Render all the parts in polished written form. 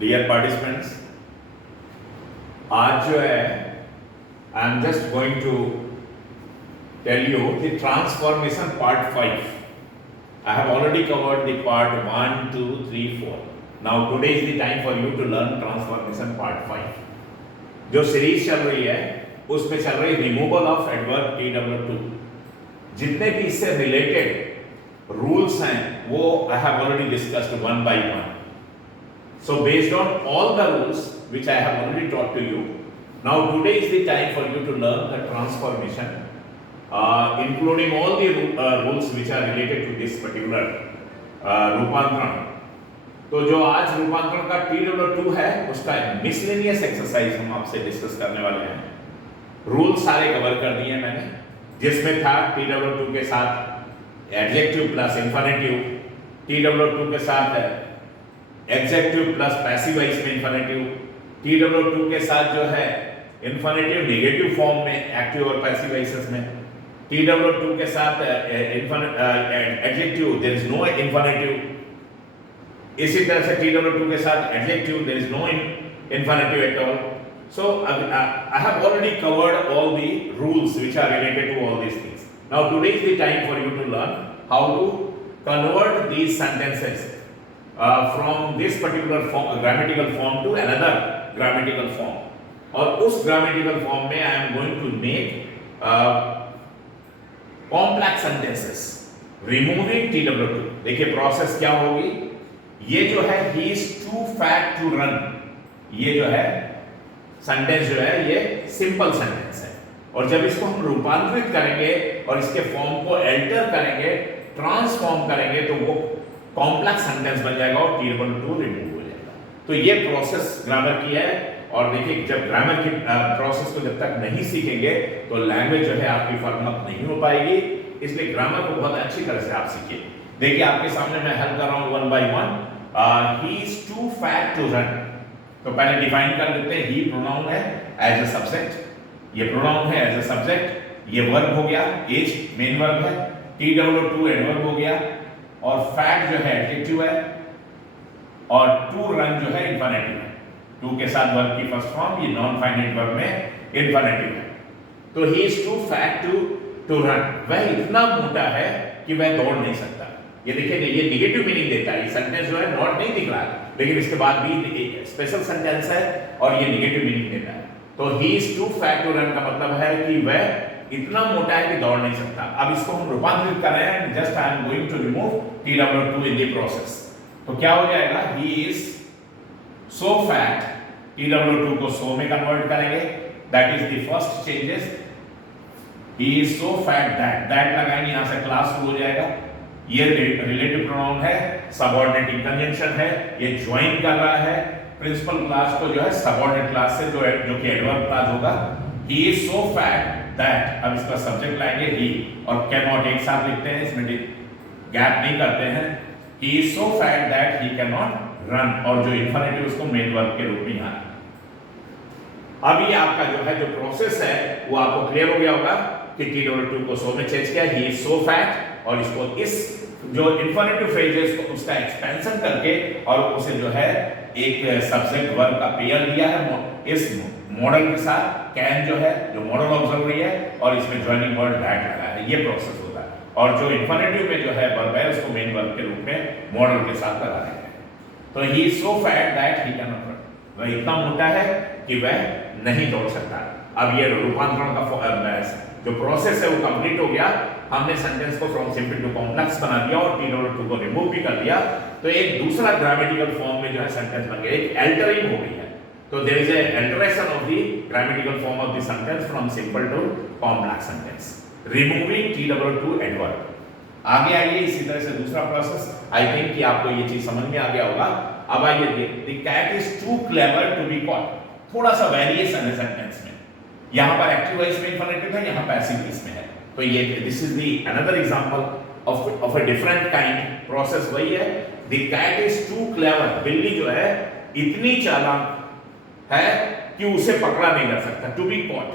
Dear participants, आज जो है I am just going to tell you the transformation part 5. I have already covered the part 1, 2, 3, 4. Now today is the time for you to learn transformation part 5. जो series चल रही है उसमें चल रही रिमूवल ऑफ एडवर्ब TW2. जितने भी इससे रिलेटेड रूल्स हैं वो I have already discussed one by one. So based on all the rules which I have already taught to you, now today is the time for you to learn the transformation, including all the rules which are related to this particular रूपांतरण. तो जो आज रूपांतरण का TW2 है उसका miscellaneous exercise हम आपसे डिस्कस करने वाले हैं. रूल सारे कवर कर दिए मैंने, जिसमें था TW2 के साथ एडजेक्टिव प्लस इंफिनिटिव, TW2 के साथ एडजेक्टिव प्लस पैसिव वॉइस में इंफिनिटिव, TW2 के साथ जो है इंफिनिटिव नेगेटिव फॉर्म में एक्टिव और पैसिव वॉइसेस में, TW2 के साथ adjective there is no infinitive, इसी तरह से TW2 के साथ adjective there is no infinitive at all. So I have already covered all the rules which are related to all these things. Now today is the time for you to learn how to convert these sentences from this particular form, grammatical form to another grammatical form. और उस grammatical form में I am going to make complex sentences removing TW2. देखिए process क्या होगी. ये जो है he is too fat to run, ये जो है सेंटेंस जो है ये सिंपल सेंटेंस है, और जब इसको हम रूपांतरित करेंगे और इसके फॉर्म को अल्टर करेंगे, ट्रांसफॉर्म करेंगे, तो वो कॉम्प्लेक्स सेंटेंस बन जाएगा और TW2 रिमूव हो जाएगा. तो ये प्रोसेस ग्रामर की है. और देखिए जब ग्रामर की प्रोसेस को जब तक नहीं सीखेंगे तो लैंग्वेज जो है आपकी फॉर्म अप नहीं हो पाएगी. इसलिए ग्रामर को बहुत अच्छी तरह से आप सीखिए. देखिए आपके सामने मैं हेल्प कर रहा हूं one by one. He is too fat to run. तो पहले डिफाइन कर लेते हैं. ही प्रोनाउन है एज अ सब्जेक्ट, ये प्रोनाउन है एज अ सब्जेक्ट, ये वर्ब हो गया, इज मेन वर्ब है, TW2 एडवर्ब हो गया, और फैट जो है एडजेक्टिव है, और टू रन जो है इंफिनिटिव है. टू के साथ वर्ब की फर्स्ट फॉर्म, ये नॉन फाइनाइट वर्ब में इंफिनिटिव है. तो he is too fat to run. वह इतना मोटा है कि वह दौड़ नहीं सकता. ये देखिए ये नेगेटिव मीनिंग देता है. ये सेंटेंस जो है नॉट नहीं दिख रहा है, लेकिन इसके बाद भी स्पेशल सेंटेंस है और ये नेगेटिव मीनिंग देता है. तो he is too fat to run का मतलब है कि वह इतना मोटा है कि दौड़ नहीं सकता. अब इसको हम रूपांतरित कर रहे हैं. Just I am going to remove TW2 in the process. तो क्या हो जाएगा, he is so fat, TW2 को सो में कन्वर्ट करेंगे, that is the first changes. He is so fat that लगाएंगे, यहां से क्लास शुरू हो जाएगा. ये रिलेटिव प्रोनाउन है, सबऑर्डिनेट कंजंक्शन है, ये ज्वाइन कर रहा है प्रिंसिपल क्लास को जो है सबऑर्डिनेट क्लास से, जो कि एडवर्ब क्लास होगा. He is so fat that, अब इसका सब्जेक्ट लाएंगे ही, और कैन नॉट एक साथ लिखते हैं, इसमें गैप नहीं करते हैं. He is so fat that he can not run, और जो इंफिनिटिव उसको मेन वर्ब के रूप में यहां. अभी आपका जो है जो प्रोसेस है वो आपको क्लियर हो गया होगा कि TW2 को सो में चेंज किया, ही इज सो फैट, और इसको इस जो इंफिनिटिव फ्रेज है उसको उसका एक्सपेंशन करके और उसे जो है एक सब्जेक्ट वर्ब का पेयर दिया है इस मॉडल के साथ. कैन जो है जो मॉडल ऑक्सिलरी है, और इसमें ज्वाइनिंग वर्ड दैट लगा है. ये प्रोसेस होता है. और जो इंफिनिटिव में जो है वर्ब है उसको मेन वर्ब के रूप में मॉडल के साथ लगा देते हैं. तो he is so fat that he can not run, वह इतना मोटा है कि वह नहीं दौड़ सकता. अब ये रूपांतरण का जो प्रोसेस है वो कंप्लीट हो गया. हमने सेंटेंस को फ्रॉम सिंपल टू कॉम्प्लेक्स बना दिया और TW2 को रिमूव भी कर दिया. तो एक दूसरा ग्रामेटिकल फॉर्म में जो है सेंटेंस बन गया, एक अल्टरिंग हो गई है. तो there is a alteration of the grammatical form of the sentence from simple to complex sentence, removing TW2 adverb. आगे आइए इसी तरह से दूसरा प्रोसेस. आई थिंक कि आपको ये चीज समझ में आ गया होगा. अब आइए the cat is too clever to be caught. थोड़ा सा वेरिएशन है सेंटेंस में. यहां पर एक्टिव वॉइस में इंफिनिटिव है, यहां पैसिव वॉइस में है. तो ये this is the another example of a different kind. Process वही है. The cat is too clever, बिल्ली जो है इतनी चालाक है कि उसे पकड़ा नहीं जा सकता. टू बी कॉट,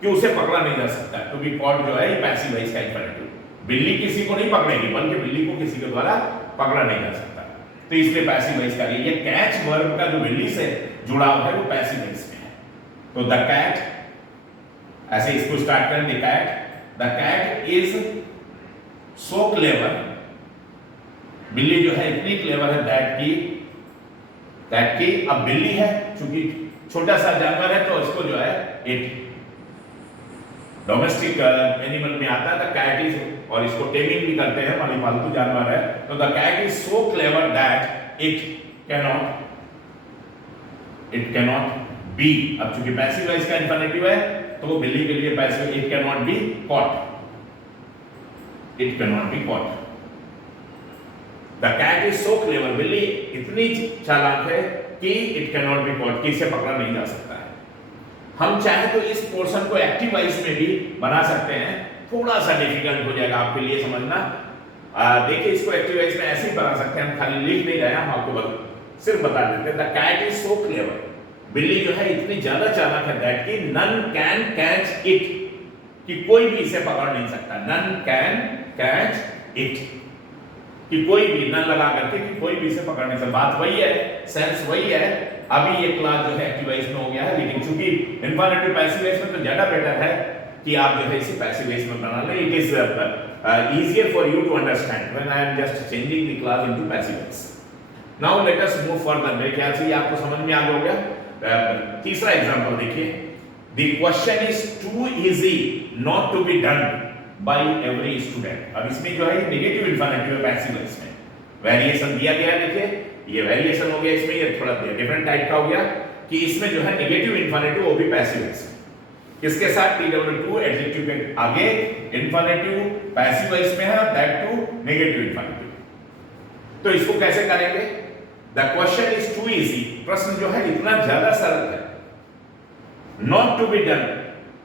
कि उसे पकड़ा नहीं जा सकता. टू बी कॉट जो है ये पैसिव वॉइस का इंफिनिटिव. बिल्ली किसी को नहीं पकड़ेगी, बल्कि बिल्ली को किसी के द्वारा पकड़ा नहीं जा सकता. तो इसलिए पैसिव वॉइस का ये कैच वर्ब का जो बिल्ली से जुड़ाव है वो पैसिव वॉइस में है। तो द कैट, ऐसे इसको स्टार्ट करें, the cat is so clever, बिल्ली जो है इतनी क्लेवर है दैट की अब बिल्ली है, चूंकि छोटा सा जानवर है तो इसको जो है एक डोमेस्टिक एनिमल में आता है, द कैट इज, और इसको टेमिंग भी करते हैं, माने पालतू जानवर है, तो the cat is so clever that it cannot be. अब चूंकि पैसिव वॉइस का इंफिनिटिव है तो वो बिल्ली के लिए passive, it cannot be caught, it cannot be caught. The cat is so clever, बिल्ली इतनी चालाक है कि इट कैनॉट बी कॉट, कि इसे पकड़ा नहीं जा सकता है। हम चाहे तो इस पोर्शन को एक्टिव वॉइस में भी बना सकते हैं, थोड़ा सा डिफिकल्ट हो जाएगा आपके लिए समझना। देखिए इसको एक्टिव वॉइस में ऐसे ही बना सकते हैं, हम खाली लिख नहीं रहे हैं, हम आपको सिर्फ बता देते हैं। The cat is so clever, बिल्ली जो है इतनी ज्यादा चालाक है दैट कि नन कैन कैच इट, कि कोई भी इसे पकड़ नहीं सकता। नन कैन कैच इट, कि कोई भी नन लगा करके कि कोई भी इसे पकड़ नहीं सकता। बात वही है, सेंस वही है। अभी ये क्लास जो है एक्टिव वॉइस में हो गया है, लेकिन चूंकि इंफिनिटिव पैसिव वॉइस में तो ज्यादा बेटर है कि आप जो है इसे पैसिव वॉइस में बना लें। It is easier for you to understand when I am just changing the class into passive voice. Now let us move further. मेरे ख्याल से ये आपको समझ में आ गया। तीसरा एग्जांपल देखिए, the question is too easy not to be done by every student। अब इसमें जो है नेगेटिव इंफिनिटिव है पैसिव वॉइस में, वेरिएशन दिया गया है। देखिए ये वेरिएशन हो गया इसमें, ये थोड़ा डिफरेंट टाइप का हो गया कि इसमें जो है नेगेटिव इंफिनिटिव वो भी पैसिव वॉइस में, किसके साथ, TW2 एडजेक्टिव के आगे इंफिनिटिव पैसिव वॉइस में है, दैट टू नेगेटिव इंफिनिटिव। तो इसको कैसे करेंगे? The question is too easy, प्रश्न जो है इतना ज्यादा सरल है, नॉट टू बी डन,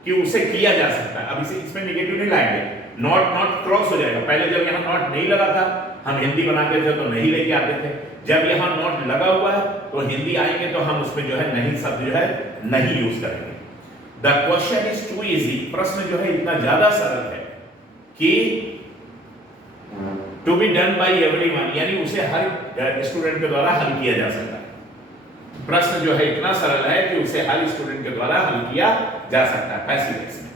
कि उसे किया जा सकता है। अब इसे इसमें नेगेटिव नहीं लाएंगे, नॉट क्रॉस हो जाएगा। पहले जब यहाँ नॉट नहीं लगा था, हम हिंदी बनाते थे तो नहीं लेके आते थे। जब यहाँ नॉट लगा हुआ है तो हिंदी आएंगे तो हम उसमें जो है नहीं शब्द जो है नहीं यूज करेंगे। The question is too easy, प्रश्न जो है इतना ज्यादा सरल है कि to be done by everyone, यानी उसे हर स्टूडेंट के द्वारा हल किया जा सकता है। प्रश्न जो है इतना सरल है कि उसे हर स्टूडेंट के द्वारा हल किया जा सकता है पैसिव वॉइस में,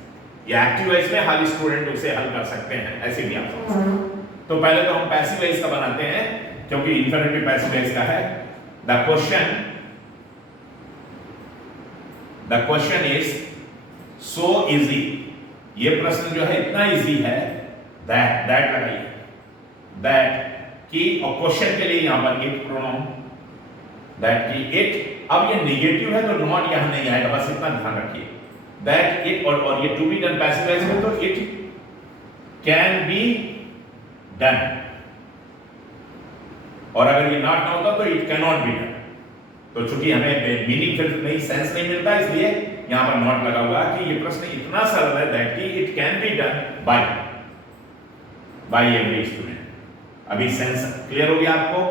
या एक्टिव वॉइस में हर स्टूडेंट उसे हल कर सकते हैं, ऐसे भी आप समझ सकते हैं। तो पहले तो हम पैसिव वॉइस का बनाते हैं क्योंकि इंफिनिटिव पैसिव वॉइस का है। The question is so easy, ये प्रश्न जो है इतना इजी है, दैट लगाइए, दैट की, और क्वेश्चन के लिए यहां पर इट प्रोनाउन, दैट की इट। अब ये नेगेटिव है तो नॉट यहां नहीं आएगा, बस इतना ध्यान रखिए। दैट इट, और ये to be done passive voice में तो इट कैन बी डन, और अगर ये नॉट ना होता तो it can not be done. तो चूंकि हमें मीनिंग फिर नहीं, सेंस नहीं मिलता, इसलिए यहां पर नॉट लगा हुआ कि ये प्रश्न इतना सरल है दैट की it can be done bye every student. अभी सेंस क्लियर हो गया आपको,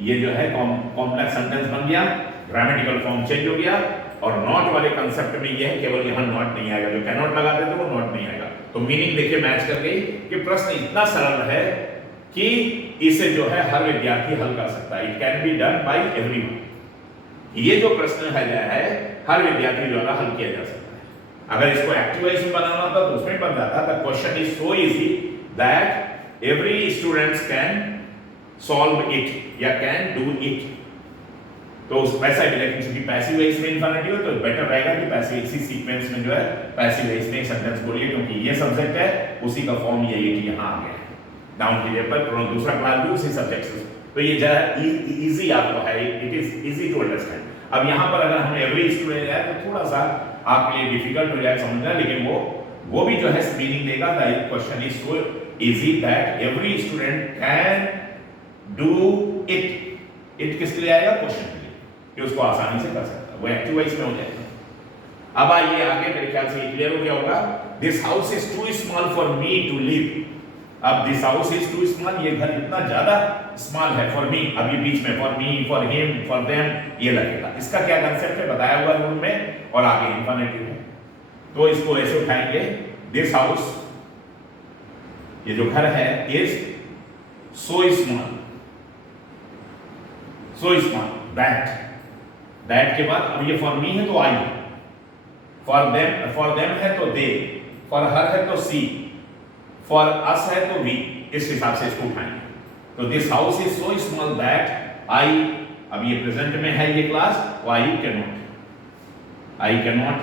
ये जो है कॉम्प्लेक्स सेंटेंस बन गया, ग्रामेटिकल फॉर्म चेंज हो गया, और नॉट वाले कंसेप्ट में ये है केवल यहां नॉट नहीं आएगा, जो कैन नॉट लगा देते वो नॉट नहीं आएगा। तो मीनिंग देखिए मैच कर गई कि प्रश्न इतना सरल है कि इसे जो है हर विद्यार्थी हल कर सकता है, it can be done by everyone. ये जो प्रश्न है हर विद्यार्थी द्वारा हल किया जा सकता है। अगर इसको एक्टिव वॉइस में बनाना होता तो उसमें बन जाता, the question is so easy that every students can solve it या कैन डू इट। तो वैसा ही, लेकिन चूंकि पैसिव वॉइस में इंफिनिटिव तो बेटर रहेगा कि पैसिव इसी सीक्वेंस में जो है पैसिव वॉइस में एक सेंटेंस बोलिए, क्योंकि ये सब्जेक्ट है उसी का फॉर्म ये यहां आ गया है डाउन के लिए पर, दूसरा क्लास भी उसी सब्जेक्ट से, तो ये जरा इजी आपको है, it is easy to understand. अब यहाँ पर अगर हम एवरी स्टूडेंट है तो थोड़ा सा आपके लिए डिफिकल्ट हो जाए समझना, लेकिन वो भी जो है मीनिंग देगा। The question is so easy that every student can do it. It किसके लिए आएगा? क्वेश्चन के लिए, कि उसको आसानी से कर सकता है, वो एक्टिव वॉइस में हो जाएगा। अब आइए आगे, मेरे ख्याल से क्लियर हो गया होगा। This house is too small for me to live. अब this house is too small, ये घर इतना ज्यादा स्मॉल है फॉर मी, अभी बीच में for me, for him, for them ये लगेगा। इसका क्या कंसेप्ट है बताया हुआ रूल में, और आगे इंफिनिटिव है, तो इसको ऐसे उठाएंगे। दिस हाउस, ये जो घर है, is so small, so small that के बाद अब ये फॉर मी है तो आई, फॉर देम है तो दे, फॉर हर है तो सी, फॉर अस है तो वी, इस हिसाब से इसको उठाएंगे। तो this house is so small that I, अब ये प्रेजेंट में है ये क्लास, तो I can not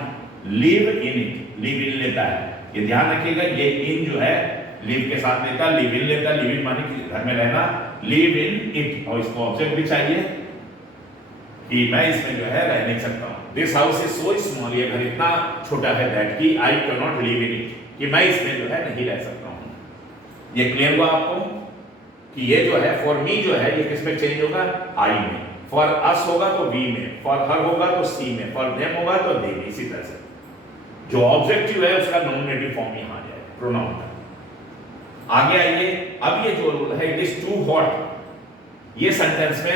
live in it, live in लेता है, ये ध्यान रखिएगा, ये इन जो है लिव के साथ लेता, लिव इन लेता, लिव इन माने कि घर में रहना, लिव इन इट, और इसको ऑब्जेक्ट भी चाहिए कि मैं इसमें जो है रह नहीं सकता हूं। This house is so small, ये घर इतना छोटा है दैट कि I can not live in it, कि मैं इसमें जो है नहीं रह सकता हूं। ये क्लियर हुआ आपको कि ये जो है फॉर मी जो है ये किस में चेंज होगा, आई में, फॉर अस होगा तो वी में, फॉर हर होगा तो सी में, फॉर देम होगा तो दे में, इसी तरह से जो ऑब्जेक्टिव है उसका नॉमिनेटिव फॉर्म यहां आ जाएगा प्रोनाउन का। आगे आइए, अब ये जो रूल है इट इज टू हॉट, ये सेंटेंस में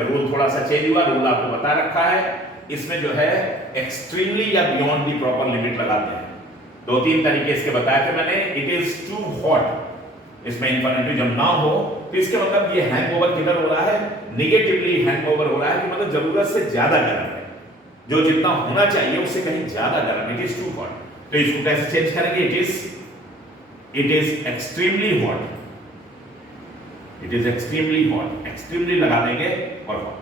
रूल थोड़ा सा चेंज हुआ, रूल आपको बता रखा है, इसमें जो है एक्सट्रीमली या बियॉन्ड दी प्रॉपर लिमिट लगाते हैं। दो तीन तरीके इसके बताए थे मैंने, इट इज टू हॉट, इसमें इंफिनिटिव जब ना हो तो इसके मतलब ये हैंगओवर किधर हो रहा है, निगेटिवली हैंगओवर हो रहा है, कि मतलब जरूरत से ज्यादा गर्म है, जो जितना होना चाहिए उससे कहीं ज्यादा गर्म, इट इज टू हॉट। तो इसको कैसे चेंज करेंगे, it is extremely hot, it is extremely hot, extremely लगा देंगे और हॉट।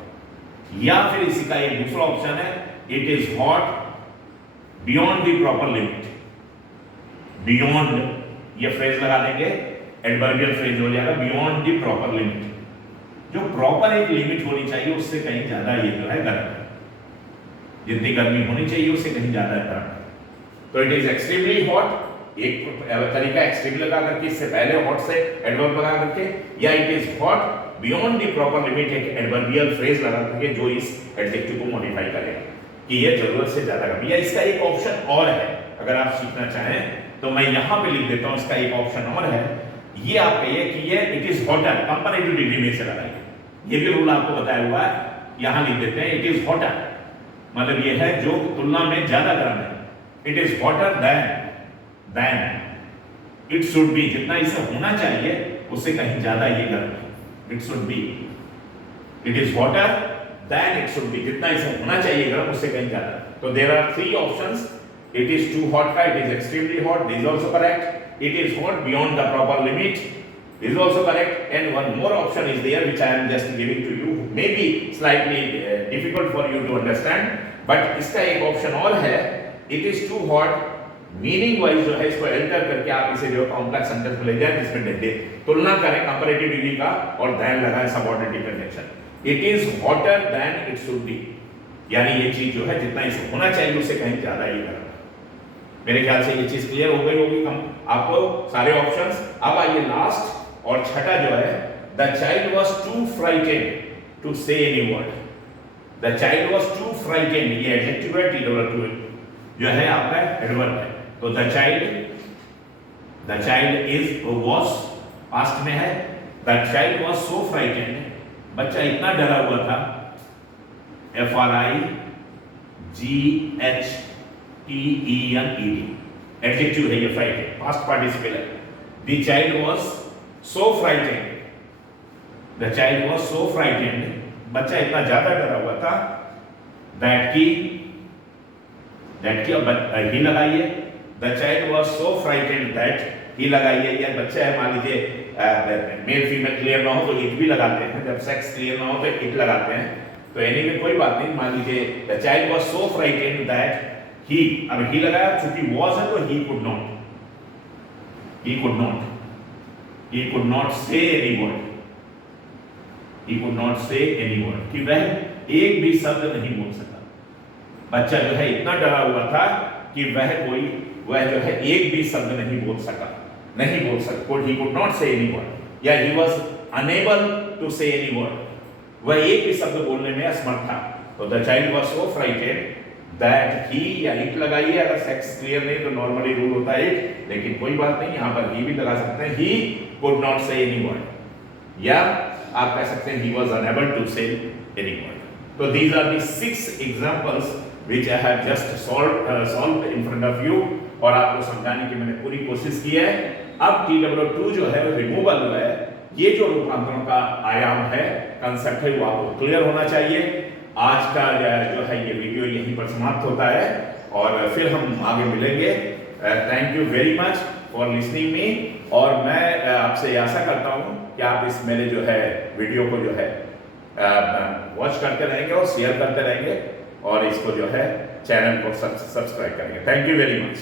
या फिर इसी का एक दूसरा ऑप्शन है, it is hot beyond the proper limit, beyond ये फ्रेज लगा देंगे, एडवर्बियल फ्रेज हो जाएगा, बियॉन्ड द प्रॉपर लिमिट, जो प्रॉपर एक लिमिट होनी चाहिए उससे कहीं ज्यादा ये जो है गर्म है, जितनी गर्मी होनी चाहिए उससे कहीं ज्यादा गर्म है। तो इट इज एक्सट्रीमली हॉट, एक तरीका एक्सट्रीम लगा करके, इससे पहले हॉट से एडवर्ब लगा करके, या it is hot beyond the proper limit, एक एडवर्बियल फ्रेज लगा करके जो इस एडजेक्टिव को मॉडिफाई करेगा कि ये जरूरत से ज्यादा गर्म। या इसका एक ऑप्शन और है, अगर आप सीखना चाहें तो मैं यहां पे लिख देता हूं, इसका एक ऑप्शन और है, ये आप कहिए कि ये it is hotter, comparative degree में से लगाइए, ये भी रूल आपको बताया हुआ है, यहां लिख देते हैं इट इज हॉटर, मतलब ये है जो तुलना में ज्यादा गर्म है, it is hotter than it should be, जितना इसे होना चाहिए उससे कहीं ज्यादा ये गर्म है, it should be, it is hotter than it should be, जितना इसे होना चाहिए गर्म उससे कहीं ज्यादा। तो there are three options, it is too hot का, it is extremely hot, this is also correct, it is hot beyond the proper limit, this is also correct, and one more option is there which I am just giving to you, maybe slightly difficult for you to understand, but इसका एक option और है, it is too hot, meaning wise जो है इसको alter करके आप इसे जो कॉम्प्लेक्स सेंटेंस में ले जाए जिसमें तुलना करें कंपैरेटिव डिग्री का और देन लगाएं subordinate conjunction, it is hotter than it should B, यानी ये चीज जो है जितना इसे होना चाहिए उससे कहीं ज्यादा ही गर्म। मेरे ख्याल से ये चीज क्लियर हो गई होगी आपको सारे ऑप्शंस। अब आइए लास्ट और छठा जो है, the child was too frightened to say any word, the child was too frightened, ये एडजेक्टिव है, TW जो है आपका एडवर्ब है, तो the child is was past में है, the child was so frightened, बच्चा इतना डरा हुआ था, FRIGHTENED एडजेक्टिव है ये, फ्राइटेंड पास्ट पार्टिसिपल है, the child was so frightened, the child was so frightened, बच्चा इतना ज्यादा डरा हुआ था, दैट की ही लगाइए, the child was so frightened that he लगाइए, या बच्चा है मान लीजिए मेल फीमेल क्लियर ना हो तो इट भी लगाते हैं, जब सेक्स क्लियर ना हो तो इट लगाते हैं, तो एनीवे कोई बात नहीं, मान लीजिए the child was so frightened that he, अब ही लगाया चूंकि वाज है तो ही कुड नॉट से एनी वर्ड, कि वह एक भी शब्द नहीं बोल सका, बच्चा जो है इतना डरा हुआ था कि वह जो है एक भी शब्द नहीं बोल सका, he could not say any word, या he was unable to say any word, वह एक भी शब्द बोलने में असमर्थ था, तो the child was so frightened that he, या it लगाइए, अगर सेक्स क्लियर नहीं तो नॉर्मली रूल होता है it, लेकिन कोई बात नहीं, यहाँ पर he भी लगा सकते हैं, he could not say any word, या आप कह सकते हैं he was unable to say any word। तो these are the 6 examples which I have just solved in front of you, और आपको समझाने की मैंने पूरी कोशिश की है। अब TW2 जो है रिमूवल है, ये जो रूपांतरण का आयाम है, कंसेप्ट है, वो आपको क्लियर होना चाहिए। आज का जो है ये वीडियो यहीं पर समाप्त होता है और फिर हम आगे मिलेंगे। Thank you very much for listening me. और मैं आपसे आशा करता हूँ कि आप इस मेरे जो है वीडियो को जो है वॉच करते रहेंगे और शेयर करते रहेंगे और इसको जो है चैनल को सब्सक्राइब करेंगे। Thank you very much.